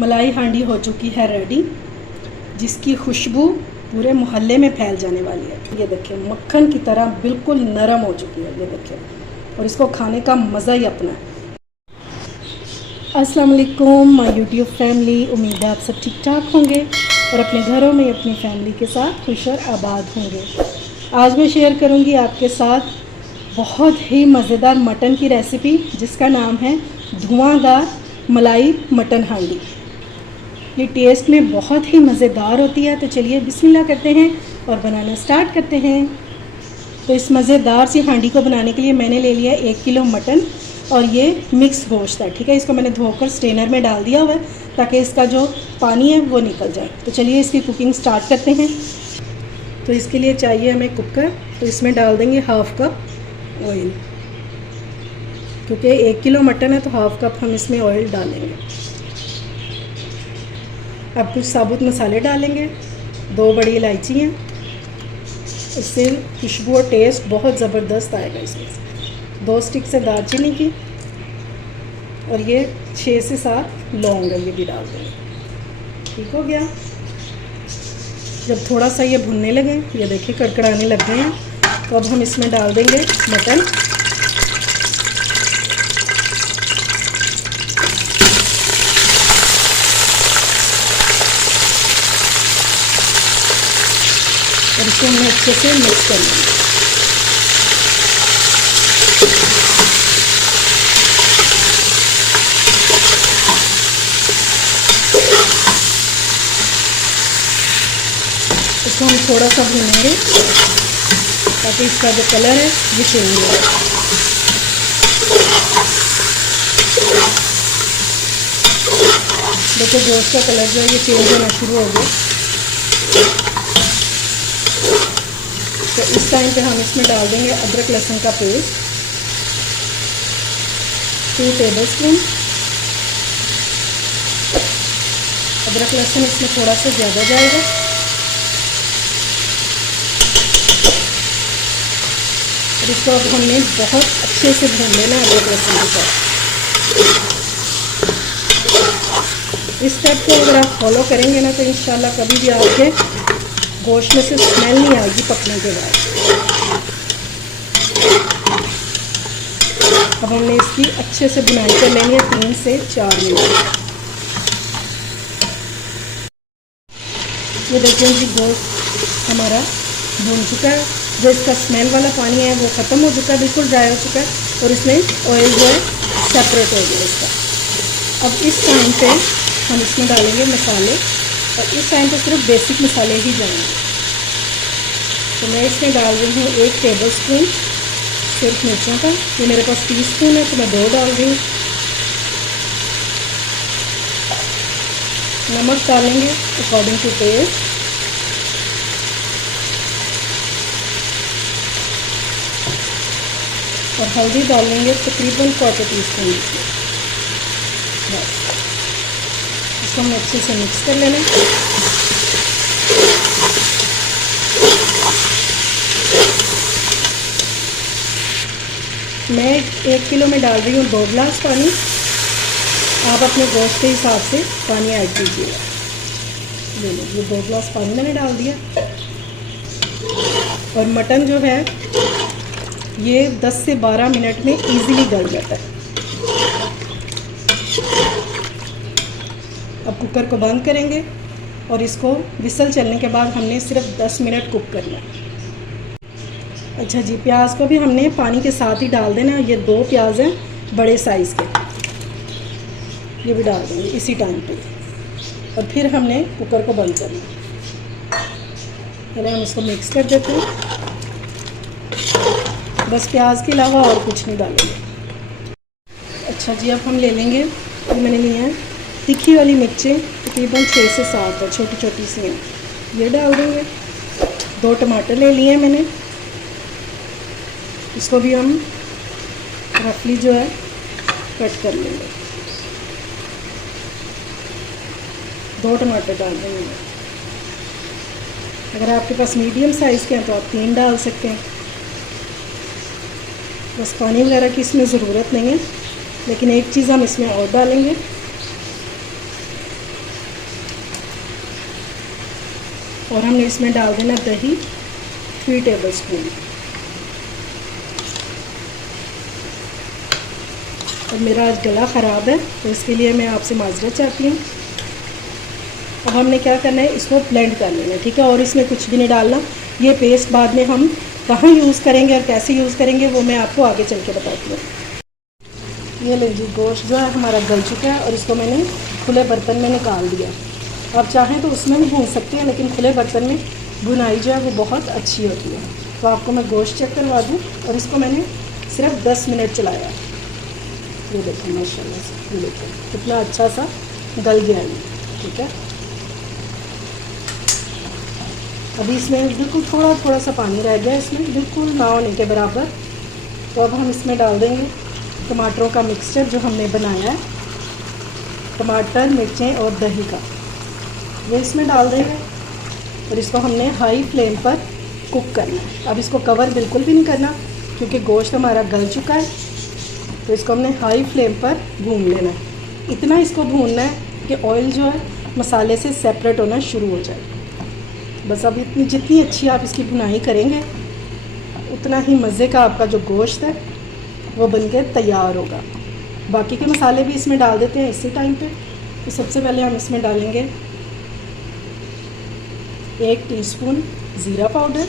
मलाई हांडी हो चुकी है रेडी, जिसकी खुशबू पूरे मोहल्ले में फैल जाने वाली है। ये देखिए मक्खन की तरह बिल्कुल नरम हो चुकी है, ये देखिए, और इसको खाने का मज़ा ही अपना है। अस्सलाम वालेकुम माय यूट्यूब फैमिली, उम्मीद है आप सब ठीक ठाक होंगे और अपने घरों में अपनी फैमिली के साथ खुश और आबाद होंगे। आज मैं शेयर करूंगी आपके साथ बहुत ही मज़ेदार मटन की रेसिपी, जिसका नाम है धुआंधार मलाई मटन हांडी। ये टेस्ट में बहुत ही मज़ेदार होती है। तो चलिए बिस्मिल्लाह करते हैं और बनाना स्टार्ट करते हैं। तो इस मज़ेदार सी हांडी को बनाने के लिए मैंने ले लिया 1 किलो मटन और ये मिक्स गोश्त है, ठीक है। इसको मैंने धोकर स्ट्रेनर में डाल दिया हुआ है ताकि इसका जो पानी है वो निकल जाए। तो चलिए इसकी कुकिंग स्टार्ट करते हैं। तो इसके लिए चाहिए हमें कुकर। तो इसमें डाल देंगे हाफ़ कप ऑयल, क्योंकि 1 किलो मटन है तो हाफ़ कप हम इसमें ऑयल डालेंगे। अब कुछ साबुत मसाले डालेंगे, 2 बड़ी इलायची हैं, इससे खुशबू और टेस्ट बहुत ज़बरदस्त आएगा इसमें से। 2 स्टिक से दालचीनी की और ये 6 से 7 लौंग है, ये भी डाल देंगे। ठीक हो गया। जब थोड़ा सा ये भुनने लगे, ये देखिए कड़कड़ाने लग गए हैं, तो अब हम इसमें डाल देंगे मटन। और इसको हमें अच्छे से मिक्स कर लेंगे। इसको हम थोड़ा सा भूनेंगे ताकि इसका जो कलर है ये चेंज हो जाए। देखो गोश्त का कलर जो है ये चेंज होना शुरू हो गया। तो इस टाइम पे हम इसमें डाल देंगे अदरक लहसुन का पेस्ट 2 टेबलस्पून। अदरक लहसुन इसमें थोड़ा सा ज़्यादा जाएगा। और इसको अब हमने बहुत अच्छे से भून लेना है अदरक लहसुन के साथ। इस स्टेप को अगर आप फॉलो करेंगे ना तो इंशाल्लाह कभी भी आपके गोश्त में से स्मेल नहीं आएगी पकने के बाद। अब हमने इसकी अच्छे से बुनाई कर लेनी है 3 से 4 मिनट। ये देखिए जी गोश्त हमारा भून चुका है। जो इसका स्मेल वाला पानी है वो ख़त्म हो चुका है, बिल्कुल ड्राई हो चुका है और इसमें ऑयल जो है सेपरेट हो गया इसका। अब इस टाइम पे हम इसमें डालेंगे मसाले और इस टाइम पे सिर्फ बेसिक मसाले ही जाएंगे। तो मैं इसमें डाल रही हूँ 1 टेबलस्पून सिर्फ मिर्चों का। ये मेरे पास टीस्पून है तो मैं 2 डाल रही हूँ। नमक डालेंगे अकॉर्डिंग टू टेस्ट। और हल्दी डालेंगे तकरीबन 1/4 टीस्पून इसमें। बस इसको हम अच्छे से मिक्स कर लेना। मैं 1 किलो में डाल रही हूँ 2 गिलास पानी। आप अपने गोश्त के हिसाब से पानी ऐड कीजिएगा। ले लो, ये 2 गिलास पानी मैंने डाल दिया। और मटन जो है ये 10 से 12 मिनट में इजीली गल जाता है। अब कुकर को बंद करेंगे और इसको विसल चलने के बाद हमने सिर्फ 10 मिनट कुक करना है। अच्छा जी, प्याज को भी हमने पानी के साथ ही डाल देना। ये 2 प्याज हैं बड़े साइज़ के, ये भी डाल देंगे इसी टाइम पे। और फिर हमने कुकर को बंद करना। पहले हम इसको मिक्स कर देते हैं। बस प्याज के अलावा और कुछ नहीं डालेंगे। अच्छा जी, अब हम ले लेंगे, ये मैंने लिया है तीखी वाली मिर्चें, तकरीबन 6 से 7 है, छोटी छोटी सी हैं, ये डाल देंगे। 2 टमाटर ले लिए हैं मैंने, इसको भी हम रफली जो है कट कर लेंगे। 2 टमाटर डाल देंगे। अगर आपके पास मीडियम साइज़ के हैं तो आप 3 डाल सकते हैं। बस पानी वगैरह की इसमें ज़रूरत नहीं है, लेकिन एक चीज़ हम इसमें और डालेंगे, और हमने इसमें डाल देना दही 3 टेबलस्पून। और मेरा आज गला ख़राब है तो इसके लिए मैं आपसे माजरत चाहती हूँ। अब हमने क्या करना है, इसको ब्लेंड कर लेना है, ठीक है। और इसमें कुछ भी नहीं डालना। ये पेस्ट बाद में हम कहाँ यूज़ करेंगे और कैसे यूज़ करेंगे वो मैं आपको आगे चल के बताती हूँ। ये लीजिए गोश्त जो है हमारा गल चुका है और इसको मैंने खुले बर्तन में निकाल दिया। आप चाहें तो उसमें भी भून सकते हैं, लेकिन खुले बर्तन में भुनाई जो है वो बहुत अच्छी होती है। तो आपको मैं गोश्त चेक करवा दूँ। और इसको मैंने सिर्फ 10 मिनट चलाया। ये देखो माशाल्लाह से, ये देखो कितना अच्छा सा गल गया है, ठीक है। अभी इसमें बिल्कुल थोड़ा सा पानी रह गया, इसमें बिल्कुल ना होने के बराबर। तो अब हम इसमें डाल देंगे टमाटरों का मिक्सचर जो हमने बनाया है, टमाटर, मिर्चें और दही का, वो इसमें डाल देंगे। और इसको हमने हाई फ्लेम पर कुक करना है। अब इसको कवर बिल्कुल भी नहीं करना क्योंकि गोश्त हमारा गल चुका है। तो इसको हमने हाई फ्लेम पर भून लेना है। इतना इसको भूनना है कि ऑयल जो है मसाले से सेपरेट होना शुरू हो जाए। बस अब इतनी जितनी अच्छी आप इसकी भुनाई करेंगे उतना ही मज़े का आपका जो गोश्त है वो बनके तैयार होगा। बाकी के मसाले भी इसमें डाल देते हैं इसी टाइम पे। तो सबसे पहले हम इसमें डालेंगे 1 टीस्पून ज़ीरा पाउडर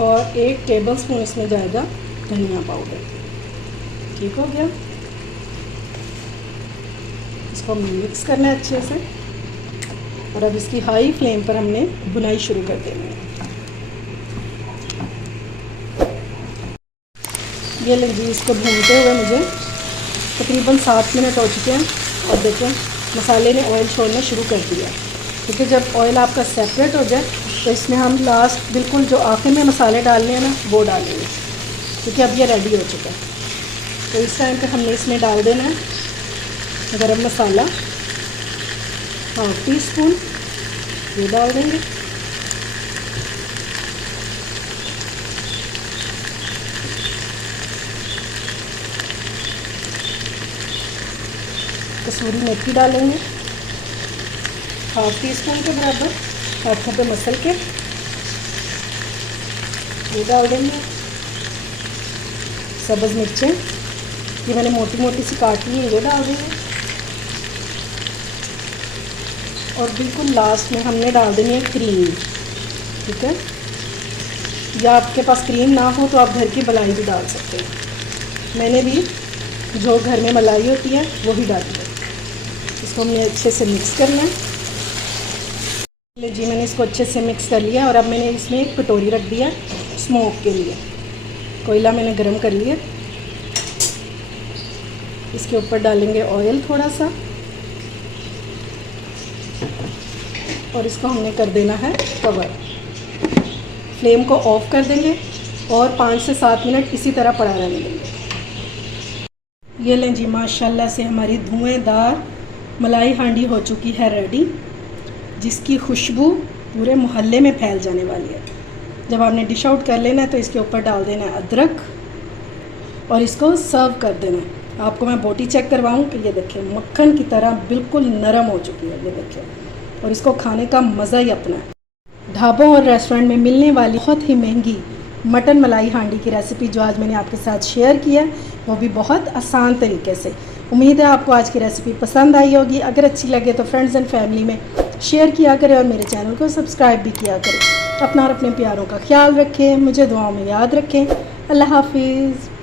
और 1 टेबलस्पून इसमें जाएगा धनिया पाउडर। ठीक हो गया। इसको मिक्स करना है अच्छे से। और अब इसकी हाई फ्लेम पर हमने भुनाई शुरू कर देनी है। ये लीजिए, इसको भूनते हुए मुझे तकरीबन 7 मिनट हो चुके हैं। और देखें मसाले ने ऑयल छोड़ना शुरू कर दिया। क्योंकि जब ऑयल आपका सेपरेट हो जाए तो इसमें हम लास्ट बिल्कुल जो आखिर में मसाले डालने हैं ना वो डालेंगे, क्योंकि अब ये रेडी हो चुका है। तो इस टाइम पे हमने इसमें डाल देना है गरम मसाला 1/2 टीस्पून, ये डाल देंगे। कसूरी मेथी डालेंगे 1/2 टीस्पून के बराबर, हाथों पे मसल के ये डाल देंगे। सब्ज़ मिर्चें ये मैंने मोटी मोटी सी काट ली है, ये डाल देंगे। और बिल्कुल लास्ट में हमने डाल देनी है क्रीम, ठीक है। या आपके पास क्रीम ना हो तो आप घर की मलाई भी डाल सकते हैं। मैंने भी जो घर में मलाई होती है वही डाली है। इसको हमने अच्छे से मिक्स करना है। जी मैंने इसको अच्छे से मिक्स कर लिया। और अब मैंने इसमें एक कटोरी रख दिया स्मोक के लिए। कोयला मैंने गरम कर लिया। इसके ऊपर डालेंगे ऑयल थोड़ा सा और इसको हमने कर देना है कवर। फ्लेम को ऑफ कर देंगे और 5 से 7 मिनट इसी तरह पड़ा रहने देंगे। ये लें जी, माशाल्लाह से हमारी धुएंदार मलाई हांडी हो चुकी है रेडी, जिसकी खुशबू पूरे मोहल्ले में फैल जाने वाली है। जब आपने डिश आउट कर लेना है तो इसके ऊपर डाल देना है अदरक और इसको सर्व कर देना है। आपको मैं बोटी चेक करवाऊँ कि ये देखिए मक्खन की तरह बिल्कुल नरम हो चुकी है, ये देखिए। और इसको खाने का मज़ा ही अपना है। ढाबों और रेस्टोरेंट में मिलने वाली बहुत ही महंगी मटन मलाई हांडी की रेसिपी जो आज मैंने आपके साथ शेयर किया है वो भी बहुत आसान तरीके से। उम्मीद है आपको आज की रेसिपी पसंद आई होगी। अगर अच्छी लगे तो फ्रेंड्स एंड फैमिली में शेयर किया करें और मेरे चैनल को सब्सक्राइब भी किया करें। अपना और अपने प्यारों का ख्याल रखें, मुझे दुआओं में याद रखें। अल्लाह हाफिज़।